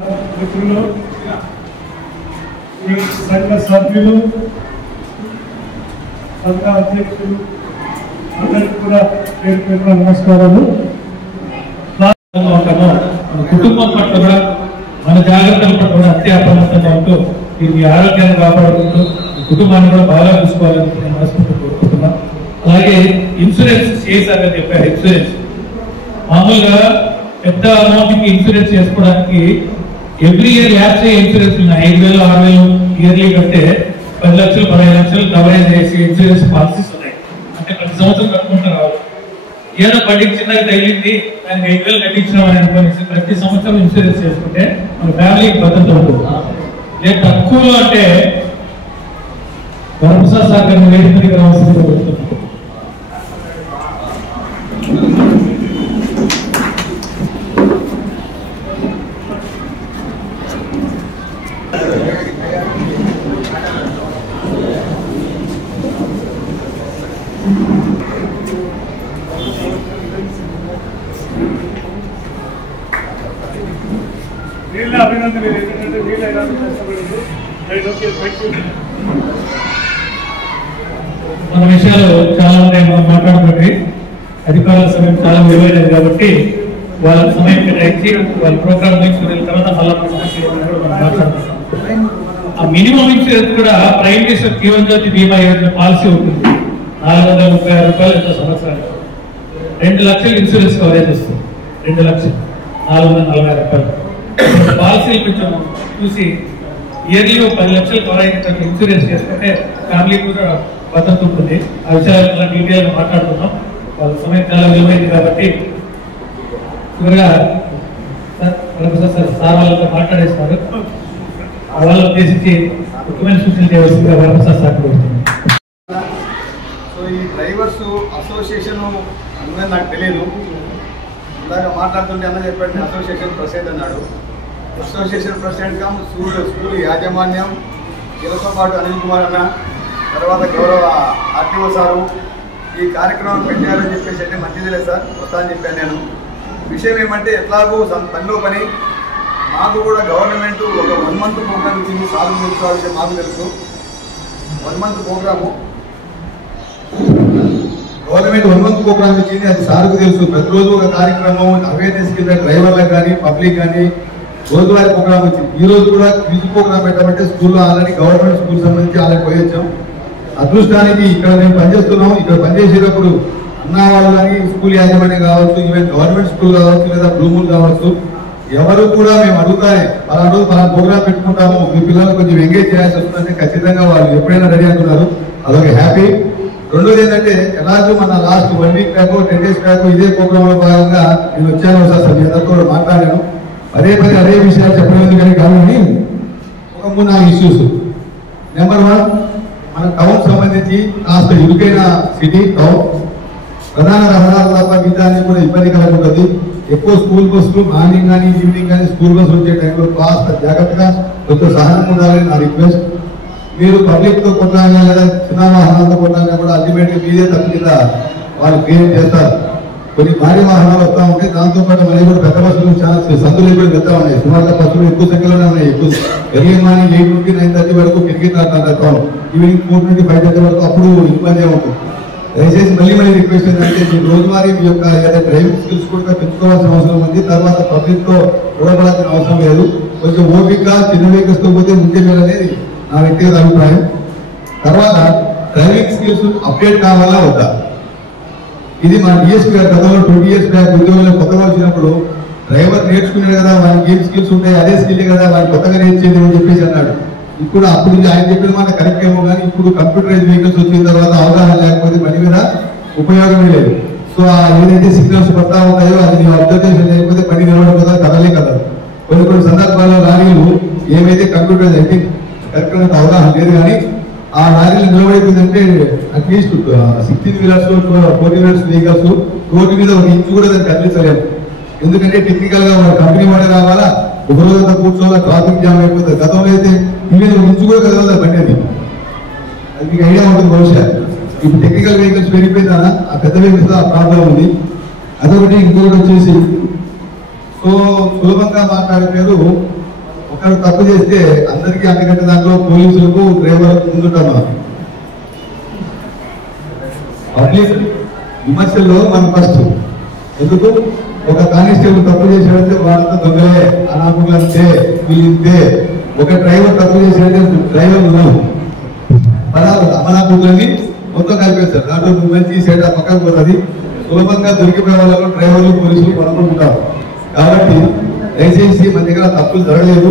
మిత్రులు, ఈ సంఘ సభ్యులు, సంఘ అధ్యక్షులు అందరికీ కూడా పేరు పేరున నమస్కారాలు. మన కుటుంబం పట్ల కూడా మన జాగ్రత్తల పట్ల కూడా అత్యప్రమత్తంగా ఉంటూ మీ ఆరోగ్యాన్ని కాపాడుకుంటూ ఈ కుటుంబాన్ని కూడా బాగా చూసుకోవాలని నేను మనస్ఫూర్తిగా కోరుకుంటున్నాను. అలాగే ఇన్సూరెన్స్ చేశారని చెప్పారు. ఇన్సూరెన్స్ మామూలుగా పెద్ద అమౌంట్కి ఇన్సూరెన్స్ చేసుకోవడానికి ఎవ్రీ ఇయర్ యాప్స్ ఇన్సూరెన్స్ ఉన్నాయి. 5,000 6,000 ఇయర్లీ కడితే 10 లక్షలు 15 లక్షలు కవరేజ్ చేసి ఇన్సూరెన్స్ పాలసీస్ ఉన్నాయి. అంటే ప్రతి సంవత్సరం కట్టుకుంటూ రావాలి. ఏదో బండికి చిన్నగా తగిలింది దానికి 5,000 కట్టించినామని అనుకోని ప్రతి సంవత్సరం ఇన్సూరెన్స్ చేసుకుంటే మన ఫ్యామిలీకి భద్రత ఉంటుంది. లేదు తక్కువలో అంటే వరప్రసాద్ సాగర్ వేదిక రావాల్సిందిగా కోరుతున్నాను. అభినందన ఎందుకంటే వీళ్ళు ఎలా కష్టపడింది. మన విషయాలు చాలా ఉన్నాయి మాట్లాడుతుంది. అధికారుల సమయం చాలా విలువైనది కాబట్టి వాళ్ళ సమయం కేటాయించి వాళ్ళ ప్రోగ్రామ్ తీసుకున్న తర్వాత మళ్ళీ మనం మాట్లాడుతున్నాం. ఆ మినిమం ఇన్సూరెన్స్ కూడా ప్రైమ్ మినిస్టర్ జీవన్ జ్యోతి బీమా యోజన పాలసీ ఉంటుంది. 436 రూపాయలు ఎంతో సంవత్సరానికి 2 లక్షలు ఇన్సూరెన్స్ కవరేజ్ వస్తుంది. 2 లక్షలు 440 రూపాయలు పాలసీలు కొంచెం చూసి ఇయర్లీ 10 లక్షలు కవర్ అయినట్టు ఇన్సూరెన్స్ చేసుకుంటే ఫ్యామిలీకి కూడా భద్రత ఉంటుంది. ఆ విషయాలు డీటెయిల్గా మాట్లాడుతున్నాం. వాళ్ళ సమయం చాలా విలువైంది కాబట్టి చివరిగా సార్ వాళ్ళతో మాట్లాడేస్తారు. వాళ్ళని ఉద్దేశించి ముఖ్యమైన సూచనలు చేయవలసిందిగా వరప్రసాద్ సార్ కోరుతున్నాను. సో ఈ డ్రైవర్స్ అసోసియేషన్ ఉందని నాకు తెలియదు. ఇందాక మాట్లాడుతుంటే అన్న చెప్పండి అసోసియేషన్ ప్రెసిడెంట్ అన్నాడు. అసోసియేషన్ ప్రెసిడెంట్గా స్కూల్ యాజమాన్యం వీళ్ళతో పాటు అనిల్ కుమార్ అన్న, తర్వాత గౌరవ ఆర్టీఓ సారు ఈ కార్యక్రమం పెట్టారని చెప్పేసి అంటే మంచిదిలే సార్ వస్తా అని చెప్పాను నేను. విషయం ఏమంటే ఎట్లాగూ పనిలో పని మాకు కూడా గవర్నమెంట్ ఒక 1 మంత్ ప్రోగ్రామ్ ఇచ్చింది. సాగు చేసుకోవాల్సిన విషయం మాకు తెలుసు. 1 month programme government 1 month programme ఇచ్చింది. అది సార్కు తెలుసు. ప్రతిరోజు ఒక కార్యక్రమం అవేర్నెస్ కింద డ్రైవర్లకు కానీ పబ్లిక్ కానీ రోజువారీ ప్రోగ్రామ్ వచ్చింది. ఈ రోజు కూడా క్విజ్ ప్రోగ్రామ్ పెట్టమంటే స్కూల్లో ఆల్రెడీ గవర్నమెంట్ స్కూల్ సంబంధించి ఆల్రెడీ పోయి వచ్చాం. అదృష్టానికి ఇక్కడ మేము పనిచేస్తున్నాం. ఇక్కడ పనిచేసేటప్పుడు అన్నా వాళ్ళు కానీ స్కూల్ యాజమాన్యం కావచ్చు, ఈవెన్ గవర్నమెంట్ స్కూల్ కావచ్చు, లేదా బ్లూమూల్ కావచ్చు, ఎవరు కూడా మేము అడుగుతానే పలానా రోజు పలానా ప్రోగ్రామ్ పెట్టుకుంటాము, మీ పిల్లలు కొంచెం ఎంగేజ్ చేయాల్సి వస్తుందంటే ఖచ్చితంగా వాళ్ళు ఎప్పుడైనా రెడీ అంటున్నారు. అదొక హ్యాపీ. రెండోది ఏంటంటే ఎలాగో మన last 1 week back 10 days back ఇదే ప్రోగ్రాంలో భాగంగా నేను వచ్చాను సార్. మీ అందరితో మాట్లాడాను. అదే విషయాలు చెప్పలేదు కానీ ఒక 3-4 ఇష్యూస్. నెంబర్ 1, మన టౌన్ సంబంధించి కాస్త ఇరుకైన సిటీ టౌన్, ప్రధాన రహదారుల తప్ప మిగతాన్ని కూడా ఇబ్బంది కలుగుతుంది. ఎక్కువ స్కూల్ బస్సులు మార్నింగ్ కానీ ఈవినింగ్ కానీ స్కూల్ బస్సులు వచ్చే టైంలో కాస్త జాగ్రత్తగా కొంచెం సహనం ఉండాలని నా రిక్వెస్ట్. మీరు పబ్లిక్తో కొట్టాలన్నా లేదా చిన్న వాహనాలతో కొట్టాలన్నా కూడా అల్టిమేట్గా మీదే తప్పు కింద వాళ్ళు క్లియర్ చేస్తారు. కొన్ని భారీ వాహనాలు వస్తూ ఉంటాయి. దాంతోపాటు మళ్ళీ కూడా పెద్ద బస్సులు చాలా సందులు కూడా వెళ్తా ఉన్నాయి. సుమారుగా బస్సులు ఎక్కువ సంఖ్యలోనే ఉన్నాయి. ఎక్కువ ఎర్లీ మార్నింగ్ 8 నుండి 9:30 వరకు కిటికీతాం, ఈవినింగ్ 4 నుండి 5:30 వరకు అప్పుడు ఇబ్బంది ఉంటుంది. దయచేసి మళ్ళీ రిక్వెస్ట్ ఏంటంటే మీ రోజువారీ మీ యొక్క డ్రైవింగ్ స్కిల్స్ కూడా పెంచుకోవాల్సిన అవసరం ఉంది. తర్వాత పబ్లిక్తో చూడబడాల్సిన అవసరం లేదు. కొంచెం ఓపిక చిన్న వెహికల్స్తో పోతే ఉంటే మీరు అనేది నా వ్యక్తిగత అభిప్రాయం. తర్వాత డ్రైవింగ్ స్కిల్స్ అప్డేట్ కావాలా వద్దా, ఇది మన డిఎస్పీ గారు గతంలో 20 years బ్యాక్ ఉద్యోగంలో కొత్తగా వచ్చినప్పుడు డ్రైవర్ నేర్చుకున్నాడు కదా, వానికి ఏం స్కిల్స్ ఉంటాయి అదే స్కిల్ కదా వానికి కొత్తగా నేర్చేది అని చెప్పేసి అన్నాడు. ఇప్పుడు అప్పుడు ఆయన చెప్పిన మాట కరెక్ట్ ఏమో కానీ ఇప్పుడు కంప్యూటరైజ్ వెహికల్స్ వచ్చిన తర్వాత అవగాహన లేకపోతే బండి మీద ఉపయోగమే లేదు. సో ఏదైతే సిగ్నల్స్ పడతా ఉంటాయో అది నేను అబ్జర్వేషన్ లేకపోతే బండి నిలవడం కదా కదలే కదా. కొన్ని సందర్భాల్లో లారీలు ఏమైతే కంప్యూటరైజ్ అయితే కరెక్ట్ అవగాహన లేదు కానీ ఆ లారీలు నిలబడిపోయిందంటే at least 16 wheelers 14 wheelers vehicles road మీద 1 ఇంచు కూడా దాన్ని కదిలించలేము. ఎందుకంటే టెక్నికల్ గా కంపెనీ వాడే రావాలా, ఒక రోజంతా కూర్చోవాలా, ట్రాఫిక్ జామ్ అయిపోతుంది. గతంలో అయితే ఈవెన్ 1 ఇంచు కూడా కదలదా బండి. అది మీకు ఐడియా ఉంటుంది బహుశా. ఇప్పుడు టెక్నికల్ వెహికల్స్ పెరిగిపోయినా ఆ పెద్ద వెహికల్స్ ఆ ప్రాబ్లం ఉంది. అదొకటి. ఇంకొకటి వచ్చేసి సో సులభంగా మాట్లాడే పేరు ఒకరు తప్పు చేస్తే అందరికీ అంతకంటే దాంట్లో పోలీసులకు డ్రైవర్లకు ముందుంటాం మనం. పబ్లిక్ విమర్శల్లో మనం ఫస్ట్. ఎందుకు ఒక కానిస్టేబుల్ తప్పు చేసాడంటే వాళ్ళతో దొంగలే, అనాపులు అంతే, వీళ్ళింతే. ఒక డ్రైవర్ తప్పు చేసాడంటే డ్రైవర్ ఉన్నావు పదాలు అమనాపులన్నీ మొత్తం కలిపేస్తారు. దాంట్లో నువ్వు మంచి సెట్ పక్కకు పోతుంది. సులభంగా దొరికిపోయే వాళ్ళలో డ్రైవర్లు పోలీసులు పడుకుంటుంటారు. కాబట్టి దయచేసి మన దగ్గర తప్పులు జరగలేదు.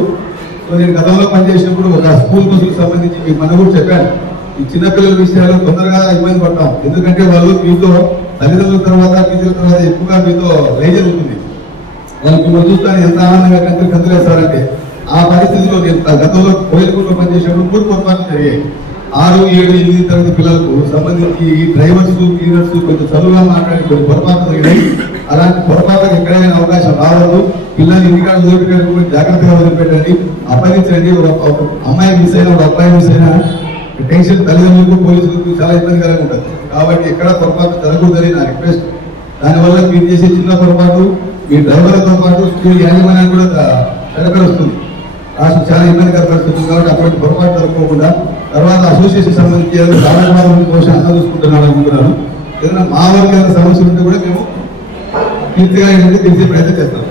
సో నేను గతంలో పనిచేసినప్పుడు ఒక స్కూల్ బస్సులకు సంబంధించి మీకు మన కూడా చెప్పాను. ఈ చిన్నపిల్లల విషయాలు తొందరగా ఇబ్బంది పడతాం. ఎందుకంటే వాళ్ళు మీతో తల్లిదండ్రుల తర్వాత టీచర్ల తర్వాత ఎక్కువగా మీతో రైజర్ ఉంటుంది. వాళ్ళకి మిమ్మల్ని చూస్తాను ఎంత ఆనందంగా కంతులు వేస్తారంటే ఆ పరిస్థితిలో నేను గతంలో కోయిలకూరులో పనిచేసినప్పుడు 3 పొరపాట్లు జరిగాయి. 6, 7, 8 తరగతి పిల్లలకు సంబంధించి ఈ డ్రైవర్స్ క్లీనర్స్ కొంచెం చదువుగా మాట్లాడి కొన్ని పొరపాట్లు జరిగినాయి. అలాంటి పొరపాట్లకు ఎక్కడైనా అవకాశం రావద్దు. పిల్లల్ని ఇంటికాడ వదిలిపెట్టడానికి జాగ్రత్తగా వదిలిపెట్టండి, అప్పగించండి. ఒక అమ్మాయి మిస్ అయినా ఒక అబ్బాయి మిస్ అయినా టెన్షన్ తల్లిదండ్రులకు పోలీసులకు చాలా ఇబ్బందికరంగా ఉంటుంది. కాబట్టి ఎక్కడ పొరపాటు జరగకూడదని నా రిక్వెస్ట్. దానివల్ల మీరు చేసే చిన్న పొరపాటు మీ డ్రైవర్లతో పాటు స్కూల్ యాజమాన్యాన్ని కూడా తడపరుస్తుంది, రాష్ట్రం చాలా ఇబ్బందికర పరిస్థితుంది. కాబట్టి అటువంటి పొరపాటు జరగకుండా తర్వాత అసోసియేషన్ సంబంధించి రాజకీయ కోసం అన్న చూసుకుంటున్నాను అనుకుంటున్నాను. ఏదైనా మా వర్గ సమస్య ఉంటే కూడా మేము పూర్తిగా ఏంటంటే తెలిసే ప్రయత్నం చేస్తాం.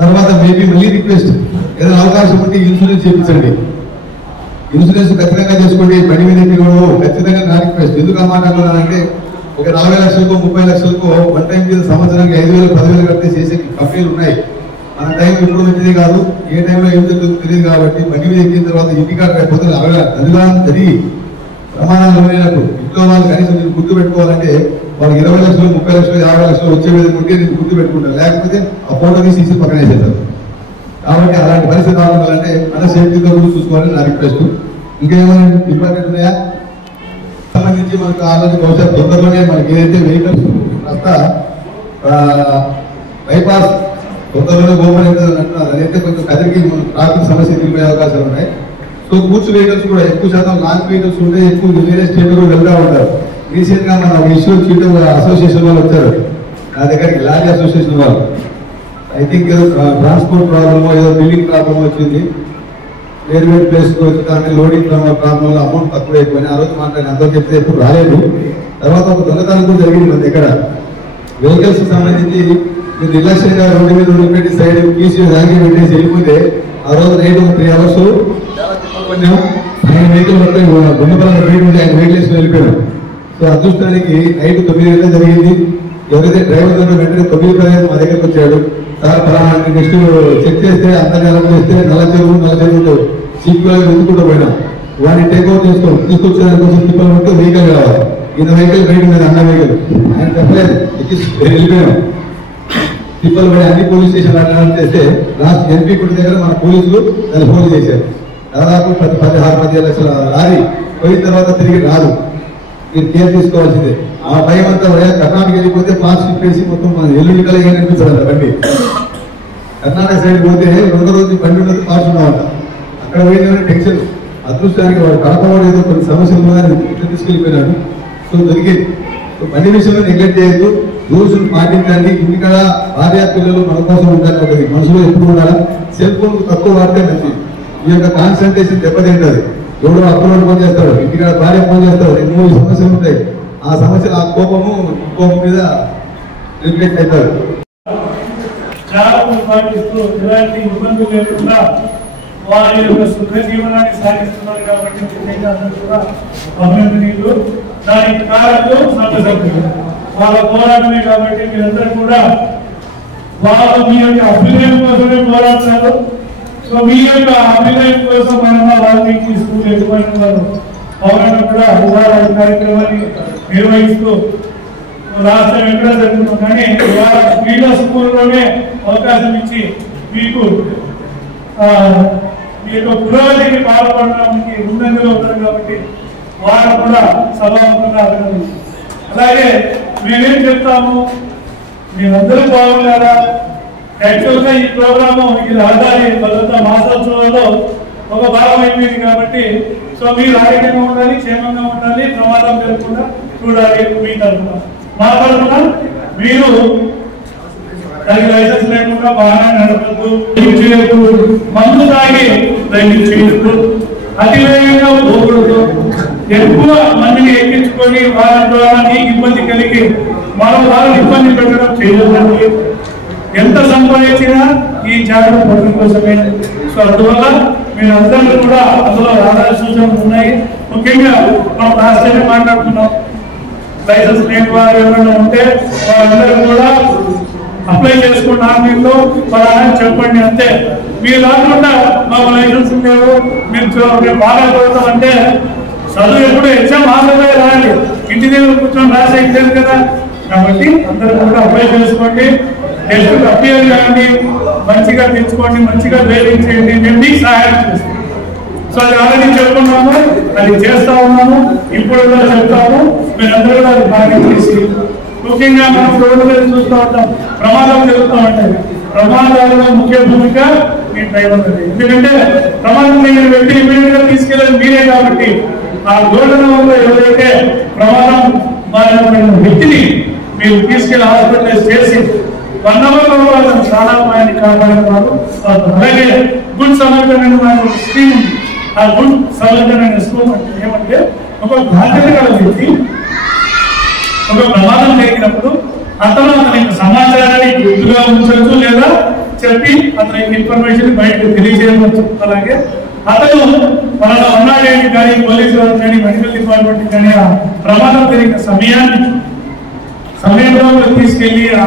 తర్వాత మేబీ మళ్ళీ రిక్వెస్ట్, ఏదైనా అవకాశం ఉంటే ఇన్సూరెన్స్ చేయించండి. ఇన్సూరెన్స్ ఖచ్చితంగా చేసుకోండి. బండి మీద ఖచ్చితంగా నా రిక్వెస్ట్. ఎందుకు ఆ మాట అన్నానంటే ఒక 40 లక్షలకు 30 లక్షలకు వన్ టైం మీద సంవత్సరానికి 5,000 10,000 కడితే చేసే కంపెనీలు ఉన్నాయి. మన టైం ఎప్పుడు వచ్చింది కాదు, ఏ టైంలో ఏం జరుగుతుందో తెలియదు. కాబట్టి బండి మీద ఎక్కిన తర్వాత ఇంటికాడ రేపు అధికారం జరిగి ప్రమాణాలు అయినప్పుడు ఇంట్లో వాళ్ళు కనీసం నేను గుర్తు పెట్టుకోవాలంటే వాళ్ళకి 20 లక్షలు 30 లక్షలు 50 లక్షలు వచ్చే విధంగా ఉంటే నేను గుర్తు పెట్టుకుంటాను. లేకపోతే ఆ ఫోటో తీసి పక్కన వేసేస్తారు. కాబట్టి అలాంటి పరిస్థితి రావాలంటే మన సేఫ్టీతో కూడా చూసుకోవాలని నా రిక్వెస్ట్. ఇంకా ఏమైనా ఇంపార్టెంట్ ఉన్నాయా సంబంధించి మనకు ఆల్రెడీ బహుశా తొందరలోనే మనకి ఏదైతే వెహికల్స్ కాస్త బైపాస్ తొందరలోనే ఓపెన్ అవుతుంది అంటున్నారు. అదైతే కొంచెం కదిరికి ట్రాఫిక్ సమస్య ఎదుర్కొనే అవకాశాలు ఉన్నాయి. సో గూడ్స్ వెహికల్స్ కూడా ఎక్కువ శాతం లాంగ్ వెహికల్స్ ఉంటే ఎక్కువ వేరే స్టేట్ కూడా వెళ్తూ ఉంటారు. రీసెంట్ గా మన ఇష్యూ చీటు అసోసియేషన్ వాళ్ళు వచ్చారు నా దగ్గరికి, లారీ అసోసియేషన్ వాళ్ళు. ఐ థింక్ ఏదో ట్రాన్స్పోర్ట్ ప్రాబ్లమో ఏదో బిల్డింగ్ ప్రాబ్లమ్ వచ్చింది, వేరు వేరు ప్లేస్కి వచ్చి దాన్ని లోడింగ్ ప్రాబ్లంలో అమౌంట్ తక్కువ అయిపోయినాయి. ఆ రోజు మాట్లాడి అందరూ చెప్తే ఎప్పుడు రాలేదు. తర్వాత ఒక దొంగతనం కూడా జరిగింది మన దగ్గర. వెహికల్స్ సంబంధించి మీరు నిర్లక్ష్యంగా రోడ్డు మీద వదిలిపెట్టి సైడ్ పీసీ దానికి పెట్టేసి వెళ్ళిపోతే ఆ రోజు నైట్ ఒక 3 అవర్స్ కొంచెం ఆయన వెహికల్ మొత్తం గుండెపల్లి రేట్ ఉంటే ఆయన వెహికల్ వేసుకుని వెళ్ళిపోయాడు. సో అదృష్టానికి నైట్ 9 గంటలు జరిగింది. ఎవరైతే డ్రైవర్ దగ్గర వెంటనే 9:15 మా దగ్గరకు వచ్చాడు. సార్ పలానా నెక్స్ట్ చెక్ చేస్తే అంతర్జాలం చేస్తే నల్ల చెరువు సీట్లో వెతుకుంటూ పోయినాం. వాడిని టేక్అవుట్ తీసుకొచ్చేదాని కోసం తిప్పలు ఉంటే వెహికల్ కావాలి. ఈయన వెహికల్ బయట ఉన్నది, అన్న వెహికల్ ఆయన చెప్పలేదు, వెళ్ళిపోయాం. తిప్పలు పడి అన్ని పోలీస్ స్టేషన్ అటెండ్ చేస్తే లాస్ట్ ఎంపీ గుడి దగ్గర మన పోలీసులు దాన్ని ఫోన్ చేశారు. దాదాపు 16-17 లక్షల లారీ పోయిన తర్వాత తిరిగి రాదు. మీరు కేర్ తీసుకోవాల్సిందే. ఆ భయం అంతా కర్ణాటక వెళ్ళిపోతే పార్ట్స్ వేసి మొత్తం ఎల్లుండి కల ఏమనిపించదు బండి. కర్ణాటక సైడ్ పోతే 2వ రోజు బండి ఉన్నది, పార్ట్స్ ఉన్నమాట. అక్కడ పోయిన టెన్షన్. అదృష్టానికి వాడు కడపవాడు ఏదో కొన్ని సమస్యలు ఉన్నాయని ఇట్లా తీసుకెళ్ళిపోయినాడు. సో దొరికింది. సో బండి విషయంలో నెగ్లెక్ట్ చేయొద్దు, రూల్స్ పాటించండి. ఇంటికాడ భార్య పిల్లలు మన కోసం ఉంటారు. ఒకటి మనసులో ఎప్పుడు ఉండాలి. సెల్ ఫోన్ తక్కువ వాడితే మంచిది. ఈ యొక్క కాన్సన్ట్రేషన్ దెబ్బతింటది. ఎవడో అప్లోడ్ ఫోన్ చేస్తాడు, ఇంటికాడ భార్య ఫోన్ చేస్తాడు, 2-3 సమస్యలు ఉంటాయి. ఆ సమస్యలు ఆ కోపం మీద రిఫ్లెక్ట్ అవుతారు. జాగ్రత్తలు పాటిస్తూ ఎలాంటి ఇబ్బందులు లేకుండా వారి యొక్క సుఖ జీవనాన్ని సాగిస్తున్నారు. కాబట్టి కూడా అభినందనీయులు. దానికి కారణం సంఘ సభ్యులు, వాళ్ళ పోరాటమే. కాబట్టి మీరందరూ కూడా వాళ్ళు మీ యొక్క అభ్యుదయం కోసమే పోరాడుతున్నారు. సో మీ యొక్క అభ్యుదయం కోసం మనం వాల్మీకి స్కూల్ ఎటువంటి వారు పౌరులను కూడా ఇవాళ కార్యక్రమాన్ని నిర్వహిస్తూ రాష్ట్రం ఎక్కడ జరుగుతున్నాం. కానీ ఇవాళ వీళ్ళ స్కూల్లోనే అవకాశం ఇచ్చి మీకు మీ యొక్క పురోగతికి పాల్పడడానికి ముందంజలో ఉంటారు. కాబట్టి వారు కూడా సభాముఖంగా అభినందించారు. అలాగే మేమేం చెప్తాము, మీరందరూ బాగున్నారా? యాక్చువల్గా ఈ ప్రోగ్రాము ఇది రహదారి భద్రతా మాసోత్సవంలో ఒక భాగం అయిపోయింది. కాబట్టి సో మీరు ఆరోగ్యంగా ఉండాలి, క్షేమంగా ఉండాలి, ప్రమాదం జరగకుండా చూడాలి. మీ తరఫున మా తరఫున మీరు దానికి లైసెన్స్ లేకుండా వాహనాన్ని నడపద్దు, చేయొద్దు, మందు తాగి డ్రైవింగ్ చేయొద్దు, అతివేగంగా పోకూడదు, ఎక్కువ మందిని ఎక్కించుకొని వారి ద్వారా నీకు ఇబ్బంది కలిగి మరో వారిని ఇబ్బంది పెట్టడం చేయొద్దండి. ఎంత సంపాదించినా ఈ జాగ్రత్త పడడం కోసమే. సో అందువల్ల మీరందరూ కూడా అందులో ఆధార సూచనలు ఉన్నాయి. ముఖ్యంగా మనం లాస్ట్ టైం మాట్లాడుకున్నాం, లైసెన్స్ లేని వారు ఎవరైనా ఉంటే వారందరూ కూడా అప్లై చేసుకోండి ఆన్లైన్లో, వాళ్ళని చెప్పండి అంతే. మీరు రాకుండా మాకు లైసెన్స్ లేవు, మేము బాగా చదువుతాం అంటే చదువు ఎప్పుడు ఎగ్జామ్ ఆన్లైన్లో రాయాలి, ఇంటి దగ్గర కూర్చొని రాసే ఎగ్జామ్ కదా. కాబట్టి అందరూ కూడా అప్లై చేసుకోండి, టెస్ట్ అప్లై చేయండి, మంచిగా తెచ్చుకోండి, మంచిగా డ్రైవింగ్ చేయండి, మేము మీకు సహాయం చేస్తాం. సో అది ఆల్రెడీ చెప్పుకున్నాము, అది చేస్తా ఉన్నాము, ఇప్పుడు కూడా చెప్తాము. మీరందరూ కూడా అది బాగా చేసి, ముఖ్యంగా మనం రోడ్డు మీద చూస్తూ ఉంటాం, ప్రమాదాలు జరుగుతూ ఉంటాయి. ప్రమాదాలలో ముఖ్య భూమిక మీ డ్రైవర్. ఎందుకంటే ప్రమాదం దగ్గర వ్యక్తి ఇమీడియట్ గా తీసుకెళ్ళేది మీరే కాబట్టి ఆ రోడ్డులో ఎవరైతే ప్రమాదం బారిన వ్యక్తిని మీరు తీసుకెళ్లి హాస్పిటలైజ్ చేసి 1 hour వాళ్ళని చాలా మంది కాపాడుతున్నారు. అలాగే గుడ్ సమర్థన స్కీమ్ ఉంది. ఆ గుడ్ సమర్థన స్కీమ్ అంటే ఏమంటే ఒక బాధ్యత గల వ్యక్తి ఒక ప్రమాదం జరిగినప్పుడు అతను యొక్క సమాచారాన్ని గుర్తుగా ఉంచవచ్చు, లేదా చెప్పి అతని ఇన్ఫర్మేషన్ బయటకు తెలియజేయవచ్చు. అలాగే అతను మన 108 కానీ పోలీసు వారు కానీ మెడికల్ డిపార్ట్మెంట్ కానీ ఆ ప్రమాదం జరిగిన సమయంలో తీసుకెళ్లి ఆ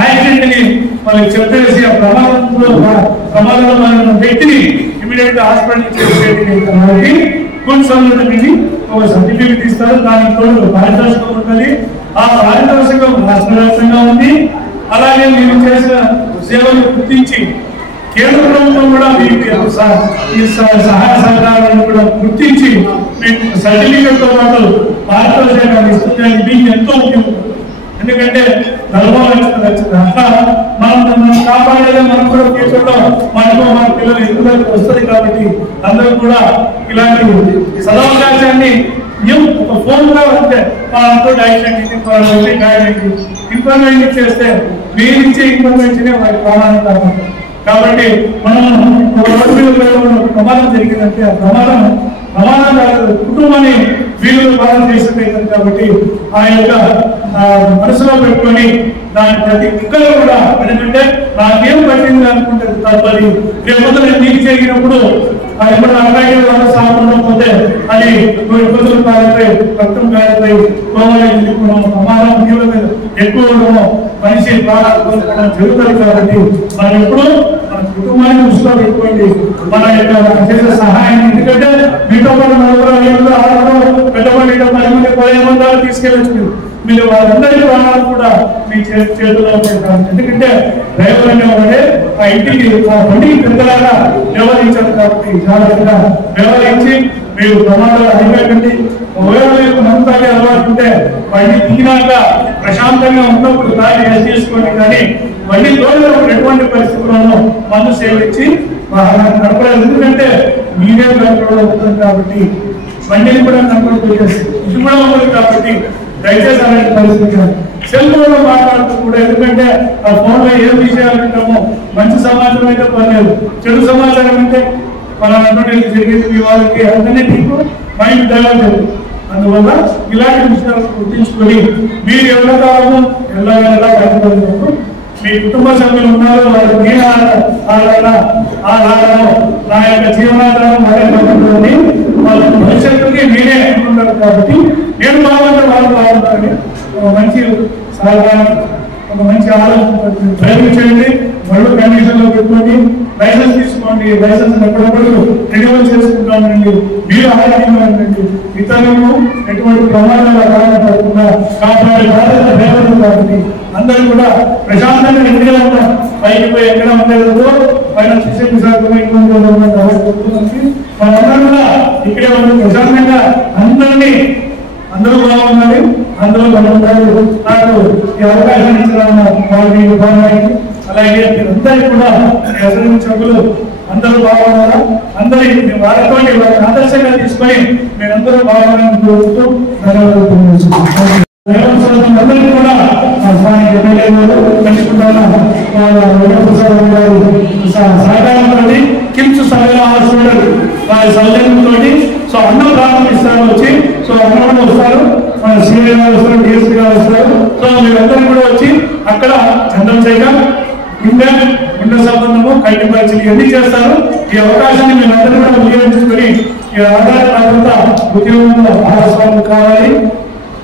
యాక్సిడెంట్ ని వాళ్ళకి చెప్పేసి ఆ ప్రమాదంలో ఉన్న వ్యక్తిని ఇమీడియట్ గా హాస్పిటల్ చేసేది కొంచెం ఒక సర్టిఫికేట్ ఇస్తారు. దానికి తోడు పారితోషికం ఉంటుంది. ఆ పారితోషికం రాష్ట్రవ్యాప్తంగా ఉంది. అలాగే మీరు చేసిన సేవలు గుర్తించి కేంద్ర ప్రభుత్వం కూడా మీకు ఈ సహాయ సహకారాలను కూడా గుర్తించి మీకు సర్టిఫికేట్ తో పాటు పారితోషికాన్ని ఇస్తుంది. మీకు ఎంతో ఉపయోగం. ఎందుకంటే 40 లక్షలు అట్లా మనం కాపాడేదే మనం కూడా ఫ్యూచర్లో మనకు మన పిల్లలు ఎదుగుదలకు వస్తుంది. కాబట్టి అందరూ కూడా ఇలాంటి సదవకాశాన్ని ఒక ఫోన్ కూడా వస్తే ఇన్ఫర్మేషన్ చేస్తే మీరు ఇచ్చే ఇన్ఫర్మేషన్ వారికి ప్రాణాన్ని కాపాడు. కాబట్టి మనం ప్రమాదం జరిగిందంటే ఆ ప్రమాదం కుటుంబాన్ని వీళ్ళు బాధ చేస్తుంది. కాబట్టి ఆ యొక్క మనసులో పెట్టుకొని దాని ప్రతి ఒక్కరు కూడా ఎందుకంటే నాకేం పట్టింది అనుకుంటే తప్పది. రేపు నీకు జరిగినప్పుడు ఎప్పుడు అలాగే సాగుండడం పోతే అది ఇబ్బందులు కాలిపోయి రక్తం కాలిపోయి ప్రమాదం నీళ్ళ మీద ఎక్కువ ఉండడం, మనిషి ప్రాణాలు కోల్పోవడం జరుగుతుంది. కాబట్టి మనం ఎప్పుడు మన కుటుంబాన్ని దృష్టిలో పెట్టుకోండి, మన యొక్క చేసే సహాయాన్ని. ఎందుకంటే మీతో పాటు 40 పెద్దవాళ్ళు 10 మంది 15 మంది తీసుకెళ్ళచ్చు. మీరు వాళ్ళందరి ప్రాణాలు కూడా మీ చేతుల్లో ఉంటారు. ఎందుకంటే డ్రైవర్ అనేవాడే ఆ ఇంటికి ఆ బండికి పెద్దలాగా వ్యవహరించారు. కాబట్టి జాగ్రత్తగా వ్యవహరించి మీరు ప్రమాదాలు అధికండి. మందు తాగే అలవాటు ఉంటే బండి దిగినాక ప్రశాంతంగా ఉన్నప్పుడు తాగి రెస్ట్ చేసుకోండి. కానీ బండి తోలినప్పుడు ఎటువంటి పరిస్థితుల్లోనూ మందు సేవించి నడపలేదు. ఎందుకంటే మీరే కంట్రోల్ అవుతుంది కాబట్టి బండిని కూడా కంట్రోల్ చేసి ఇది కూడా ఉంటుంది. కాబట్టి దయచేసి అలాంటి పరిస్థితి సెల్ ఫోన్ లో మాట్లాడుతూ కూడా, ఎందుకంటే ఆ ఫోన్ లో ఏం విషయాలు వింటామో మంచి సమాచారం అయితే పర్లేదు, చెడు సమాచారం అంటే మన జరిగేది మీ వాళ్ళకి అన్నిటికీ మైండ్ డెవలప్ అవుతుంది. అందువల్ల ఇలాంటి విషయాలు గుర్తించుకొని మీరు ఎవరికాలము ఎలా కనపడుతున్నప్పుడు మీ కుటుంబ సభ్యులు ఉన్నారు, వారికి నేను ఆధారం నా యొక్క జీవనాధారం మరే వాళ్ళ భవిష్యత్తుకి నేనే అనుకుంటారు. కాబట్టి నేను బాగుంటే వాళ్ళు బాగుంటారని ఒక మంచి సహకారం, ఒక మంచి ఆలోచన డ్రైవింగ్ చేయండి. మళ్ళీ కండిషన్ లో పెట్టుకోండి, లైసెన్స్ తీసుకోండి. లైసెన్స్ ఎప్పుడప్పుడు రెన్యువల్ చేసుకుంటామండి. మీరు ఆరోగ్యంగా ఉండండి. ఇతరులకు ఎటువంటి ప్రమాదాలు పడకుండా కాపాడే బాధ్యత డ్రైవర్లు. కాబట్టి అందరూ కూడా ప్రశాంతంగా ఇంటికి పైకి పోయి ఎక్కడ ఉండేదో పైన మనందరూ కూడా ఇక్కడే ఉండి ప్రశాంతంగా అందరూ బాగుండాలి. అందులో నాకు ఈ అవకాశం ఇచ్చిన వాళ్ళకి అలాగే మీరందరికీ కూడా సభ్యులు అందరూ బాగున్నారా? అందరి వారితో వారిని ఆదర్శంగా తీసుకొని మీరందరూ బాగున్నారని కోరుతూ అందరికీ కూడా స్థానిక ఎమ్మెల్యే గారు సహకారంతో కిమ్స్ సలహా హాస్పిటల్ వారి సౌజన్యంతో సో అన్నం ప్రారంభిస్తారు వచ్చి సో అన్నం కూడా వస్తారు మన సీఏ గారు వస్తారు డిఎస్పీ గారు వస్తారు సో మీరందరూ కూడా వచ్చి అక్కడ చంద్రశేఖర్ గుండె సంబంధము కంటి పరీక్షలు ఇవన్నీ చేస్తారు. ఈ అవకాశాన్ని మీరందరూ కూడా వినియోగించుకొని ఈ ఆధార ప్రాంత ఉద్యోగంలో భాగస్వామ్యం కావాలి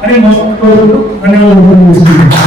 అని కోరుకుంటూ ధన్యవాదాలు.